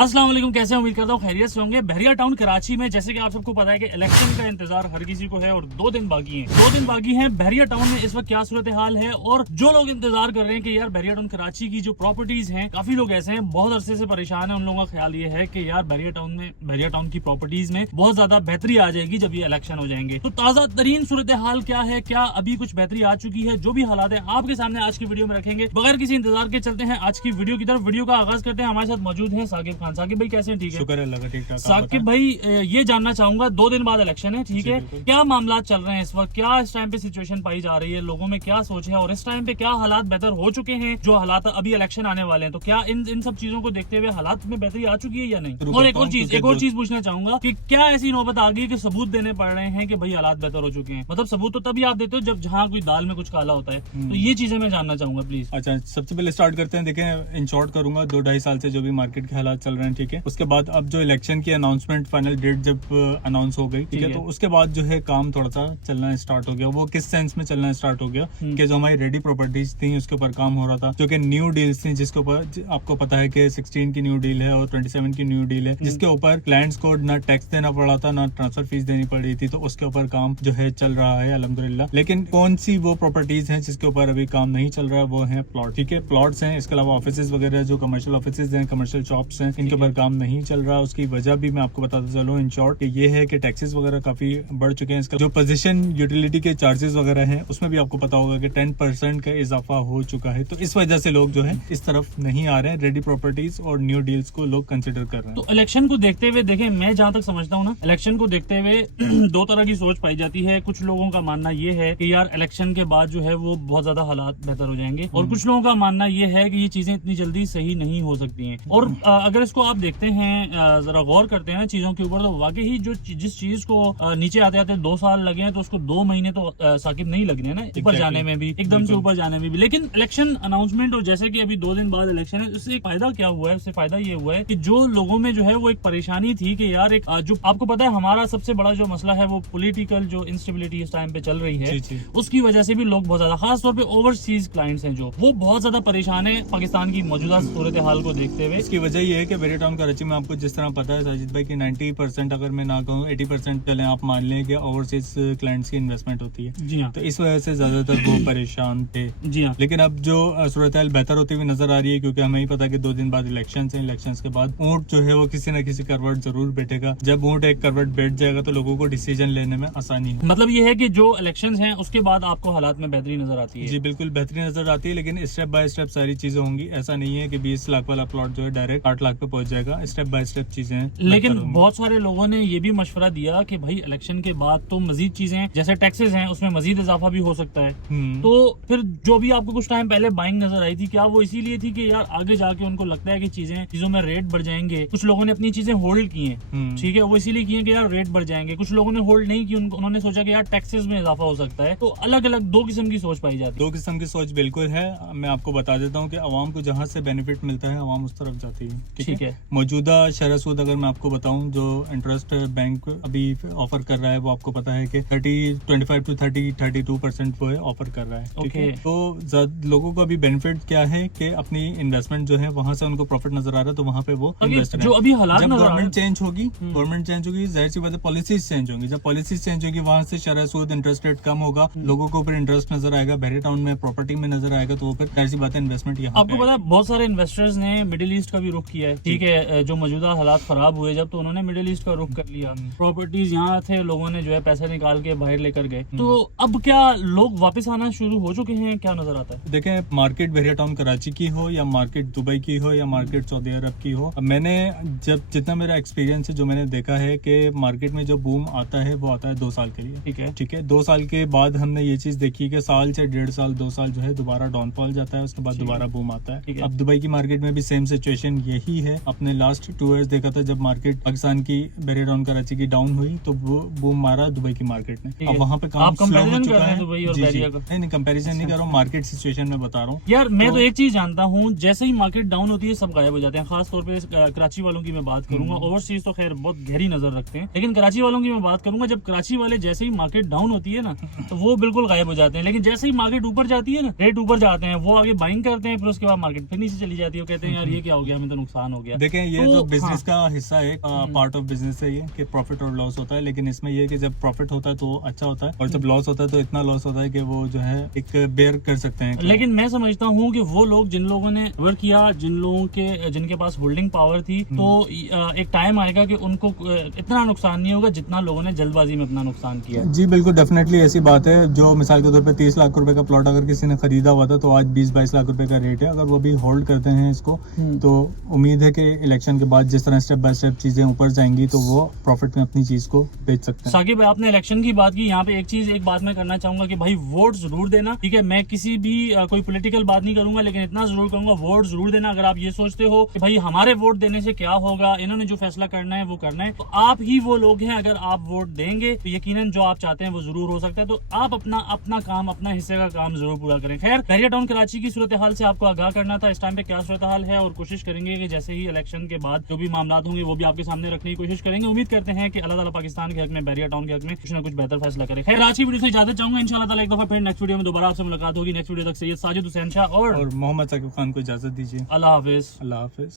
अस्सलाम वालेकुम, कैसे हैं? उम्मीद करता हूँ खैरियत से होंगे। बहरिया टाउन कराची में जैसे कि आप सबको पता है कि इलेक्शन का इंतजार हर किसी को है और 2 दिन बाकी हैं। 2 दिन बाकी हैं। बहरिया टाउन में इस वक्त क्या सूरत हाल है और जो लोग इंतजार कर रहे हैं कि यार बहरिया टाउन कराची की जो प्रॉपर्टीज हैं, काफी लोग ऐसे हैं बहुत अरसे से परेशान है। उन लोगों का ख्याल ये है कि यार बहरिया टाउन की प्रॉपर्टीज में बहुत ज्यादा बेहतरी आ जाएगी जब ये इलेक्शन हो जाएंगे। तो ताजा तरीन सूरत हाल क्या है, क्या अभी कुछ बेहतरी आ चुकी है, जो भी हालात है आपके सामने आज की वीडियो में रखेंगे। बगैर किसी इंतजार के चलते हैं आज की वीडियो की तरफ। वीडियो का आगाज करते हैं। हमारे साथ मौजूद है साकिब खान। साकिब भाई कैसे हैं? ठीक है, शुक्र है अल्लाह का, ठीक ठाक। साकिब भाई ये जानना चाहूंगा, 2 दिन बाद इलेक्शन है, ठीक है, क्या मामला चल रहे हैं इस वक्त, क्या इस टाइम पे सिचुएशन पाई जा रही है, लोगों में क्या सोच है और इस टाइम पे क्या हालात बेहतर हो चुके हैं, जो हालात अभी इलेक्शन आने वाले हैं, तो क्या इन सब चीजों को देखते हुए हालात में बेहतरी आ चुकी है या नहीं? और एक और चीज पूछना चाहूंगा कि क्या ऐसी नौबत आ गई कि सबूत देने पड़ रहे हैं कि भाई हालात बेहतर हो चुके हैं? मतलब सबूत तो तभी आप देते हो जब जहाँ कोई दाल में कुछ काला होता है, तो ये चीजें मैं जानना चाहूंगा प्लीज। अच्छा, सबसे पहले स्टार्ट करते हैं। देखें, इन शॉर्ट करूंगा, 2-2.5 साल से जो भी मार्केट के हालात चल रहे हैं, ठीक है, उसके बाद अब जो इलेक्शन की अनाउंसमेंट फाइनल डेट जब अनाउंस हो गई, ठीक है, तो उसके बाद जो है काम थोड़ा सा चलना स्टार्ट हो गया। वो किस सेंस में चलना स्टार्ट हो गया कि जो हमारी रेडी प्रॉपर्टीज थी उसके ऊपर काम हो रहा था, जो कि न्यू डील्स थी, जिसके ऊपर आपको पता है कि 16 की न्यू डील है और 27 की न्यू डील है, जिसके ऊपर क्लाइंट्स को ना टैक्स देना पड़ा था ना ट्रांसफर फीस देनी पड़ी थी। तो उसके ऊपर काम जो है चल रहा है अल्हम्दुलिल्लाह। लेकिन कौन सी वो प्रॉपर्टीज हैं जिसके ऊपर अभी काम नहीं चल रहा है, वो है प्लॉट, ठीक है, प्लॉट्स हैं। इसके अलावा ऑफिस वगैरह जो कमर्शियल ऑफिस हैं, कमर्शियल शॉप्स हैं, इनके ऊपर काम नहीं चल रहा। उसकी वजह भी मैं आपको बताता चलूं इन शॉर्ट, ये है कि टैक्सेस वगैरह काफी बढ़ चुके हैं। इसका जो पोजीशन यूटिलिटी के चार्जेस वगैरह हैं उसमें भी आपको पता होगा कि 10% का इजाफा हो चुका है। तो इस वजह से लोग जो है इस तरफ नहीं आ रहे हैं, रेडी प्रॉपर्टीज और न्यू डील्स को लोग कंसिडर कर रहे हैं। तो इलेक्शन को देखते हुए देखें, मैं जहां तक समझता हूँ ना, इलेक्शन को देखते हुए 2 तरह की सोच पाई जाती है। कुछ लोगों का मानना ये है कि यार इलेक्शन के बाद जो है वो बहुत ज्यादा हालात बेहतर हो जाएंगे, और कुछ लोगों का मानना ये है कि ये चीजें इतनी जल्दी सही नहीं हो सकती हैं। और अगर इसको आप देखते हैं, जरा गौर करते हैं चीजों के ऊपर, तो वाकई ही जिस चीज को नीचे आते आते 2 साल लगे हैं, तो उसको 2 महीने तो साकिब नहीं लगने हैं ना ऊपर जाने में भी, एकदम से ऊपर जाने में भी। लेकिन इलेक्शन अनाउंसमेंट और जैसे कि अभी 2 दिन बाद इलेक्शन है, उससे एक फायदा क्या हुआ है? उससे फायदा ये हुआ है कि जो लोगों में जो है वो एक परेशानी थी कि यार एक जो आपको पता है हमारा सबसे बड़ा जो मसला है वो पॉलिटिकल जो इंस्टेबिलिटी इस टाइम पे चल रही है, उसकी वजह से भी लोग बहुत ज्यादा, खासतौर पे ओवरसीज क्लाइंट्स हैं जो, वो बहुत ज्यादा परेशान है पाकिस्तान की मौजूदा सूरत हाल को देखते हुए। इसकी वजह ये है कि बहरिया टाउन कराची में आपको जिस तरह पता है साजिद भाई की 90%, अगर मैं ना कहूँ 80% चले आप मान लें कि ओवरसीज क्लाइंट्स की इन्वेस्टमेंट होती है। जी हाँ। तो इस वजह से ज्यादातर वो परेशान थे। जी हाँ। लेकिन अब जो सूरत हाल बेहतर होती हुई नजर आ रही है, क्योंकि हमें ही पता है कि 2 दिन बाद इलेक्शन है। इलेक्शन के बाद ऊंट जो है वो किसी न किसी करवट जरूर बैठेगा। जब ऊंट एक करवट बैठ जाएगा तो लोगों को डिसीजन लेने में आसानी है। मतलब ये है कि जो इलेक्शन हैं उसके बाद आपको हालात में बेहतरी नजर आती है? जी बिल्कुल बेहतरी नजर आती है, लेकिन स्टेप बाय स्टेप सारी चीजें होंगी। ऐसा नहीं है कि 20 लाख वाला प्लॉट जो है डायरेक्ट 8 लाख पे पहुंच जाएगा। स्टेप बाय स्टेप चीजें। लेकिन बहुत सारे लोगों ने ये भी मशवरा दिया कि भाई इलेक्शन के बाद तो मजीद चीजें जैसे टैक्सेस हैं उसमें मजीद इजाफा भी हो सकता है। तो फिर जो भी आपको कुछ टाइम पहले बाइंग नजर आई थी, क्या वो इसीलिए थी कि यार आगे जाके उनको लगता है कि चीजों में रेट बढ़ जाएंगे? कुछ लोगों ने अपनी चीजें होल्ड की हैं, ठीक है, वो इसीलिए की है कि यार रेट बढ़ जाएंगे। कुछ लोगों ने होल्ड नहीं की, उन्होंने सोचा कि यार टैक्सेस में इजाफा हो सकता है। तो अलग अलग 2 किस्म की सोच पाई जाती है। 2 किस्म की सोच बिल्कुल है। मैं आपको बता देता हूँ कि आवाम को जहाँ से बेनिफिट मिलता है आवाम उस तरफ जाती है, ठीक है। मौजूदा शरह सूद अगर मैं आपको बताऊं, जो इंटरेस्ट बैंक अभी ऑफर कर रहा है वो आपको पता है कि 25 to 32% वो है ऑफर कर रहा है, ठीक है। तो लोगों को अभी बेनिफिट क्या है कि अपनी इन्वेस्टमेंट जो है वहाँ से उनको प्रॉफिट नजर आ रहा है, तो वहाँ पे वो इन्वेस्ट जो अभी हालात जब गवर्नमेंट चेंज होगी जाहिर सी बात है पॉलिसीज चेंज होंगी। जब पॉलिसीज चेंज होगी वहाँ से शरह सूद इंटरेस्ट रेट कम होगा, लोगों को ऊपर इंटरेस्ट नजर आएगा, बहरिया टाउन में प्रॉपर्टी में नजर आएगा, तो वो फिर जाहिर सी बात है इन्वेस्टमेंट यहाँ आपको पता है बहुत सारे इन्वेस्टर्स ने मिडिल ईस्ट का भी रुख किया है, ठीक है। जो मौजूदा हालात खराब हुए जब, तो उन्होंने मिडिल ईस्ट का रुख कर लिया। प्रॉपर्टीज यहाँ थे, लोगों ने जो है पैसे निकाल के बाहर लेकर गए। तो अब क्या लोग वापस आना शुरू हो चुके हैं? क्या नजर आता है? देखें, मार्केट बहरिया टाउन कराची की हो या मार्केट दुबई की हो या मार्केट सऊदी अरब की हो, मैंने जितना मेरा एक्सपीरियंस है, जो मैंने देखा है कि मार्केट में जो बूम आता है वो आता है 2 साल के लिए, ठीक है। 2 साल के बाद हमने ये चीज देखी कि साल से 1.5 साल 2 साल जो है दोबारा डाउनफॉल जाता है, उसके बाद दोबारा बूम आता है। अब दुबई की मार्केट में भी सेम सिचुएशन यही है। अपने लास्ट 2 इयर्स देखा था जब मार्केट पाकिस्तान की बहरिया टाउन कराची की डाउन हुई तो वो बूम मारा दुबई की मार्केट ने। अब वहाँ पे काम स्लो हो चुका है। नहीं कंपैरिजन नहीं कर रहा हूँ, मार्केट सिचुएशन में बता रहा हूँ। यार मैं तो एक चीज जानता हूँ, जैसे ही मार्केट डाउन होती है सब गायब हो जाते हैं। खास तौर पे कराची वालों की मैं बात करूंगा, ओवरसीज तो खैर बहुत गहरी नजर रखते हैं, लेकिन कराची वालों की मैं बात करूंगा, जब कराची वाले जैसे ही मार्केट डाउन होती है ना तो वो बिल्कुल गायब हो जाते हैं। लेकिन जैसे ही मार्केट ऊपर जाती है ना, रेट ऊपर जाते हैं, वो आगे बाइंग करते हैं, फिर उसके बाद मार्केट फिर नीचे चली जाती है। वो कहते हैं यार ये क्या हो गया, हमें तो नुकसान हो गया। गया। देखें ये तो तो बिजनेस हाँ। का हिस्सा है, पार्ट ऑफ बिजनेस है ये कि प्रॉफिट और लॉस होता है, लेकिन इसमें ये है कि जब प्रॉफिट होता है तो अच्छा होता है और जब लॉस होता है तो इतना लॉस होता है कि वो जो है एक बेयर कर सकते हैं। लेकिन मैं समझता हूँ कि वो लोग जिन लोगों ने वर्क किया, जिनके पास होल्डिंग पावर थी, तो एक टाइम आएगा कि उनको इतना नुकसान नहीं होगा जितना लोगों ने जल्दबाजी में अपना नुकसान किया। जी बिल्कुल, डेफिनेटली ऐसी बात है। जो मिसाल के तौर पे 30 लाख रुपए का प्लॉट अगर किसी ने खरीदा हुआ था तो आज 20-22 लाख रुपए का रेट है। अगर वो भी होल्ड करते हैं इसको तो उम्मीद है कि इलेक्शन के बाद जिस तरह स्टेप बाय स्टेप चीजें ऊपर जाएंगी तो वो प्रॉफिट में अपनी चीज को बेच सकते हैं। साकिब भाई, आपने इलेक्शन की बात की, यहाँ पे एक बात मैं करना चाहूंगा कि भाई वोट जरूर देना, ठीक है। मैं किसी भी कोई पॉलिटिकल बात नहीं करूंगा, लेकिन इतना जरूर करूंगा, वोट जरूर देना। अगर आप ये सोचते हो कि भाई हमारे वोट देने से क्या होगा, इन्होंने जो फैसला करना है वो करना है, तो आप ही वो लोग हैं। अगर आप वोट देंगे तो यकीनन जो आप चाहते हैं वो जरूर हो सकता है। तो आप अपना काम, अपना हिस्से का काम जरूर पूरा करें। खैर, बहरिया टाउन कराची की सूरत हाल से आपको आगाह करना था, इस टाइम पे क्या सूरत हाल है, और कोशिश करेंगे कि जैसे ही इलेक्शन के बाद जो भी मामला होंगे वो भी आपके सामने रखने की कोशिश करेंगे। उम्मीद करते हैं कि अल्लाह ताला पाकिस्तान के हक में, बहरिया टाउन के हक में कुछ ना कुछ बेहतर फैसला करे। खैर, आज की वीडियो से इजाजत चाहूंगा। इंशाल्लाह ताला एक दफा फिर नेक्स्ट वीडियो में दोबारा आपसे मुलाकात होगी। नेक्स्ट वीडियो तक सैयद साजिद हुसैन शाह और मोहम्मद साकिब खान को इजाजत दीजिए। अल्लाह हाफिज। अल्लाह हाफिज।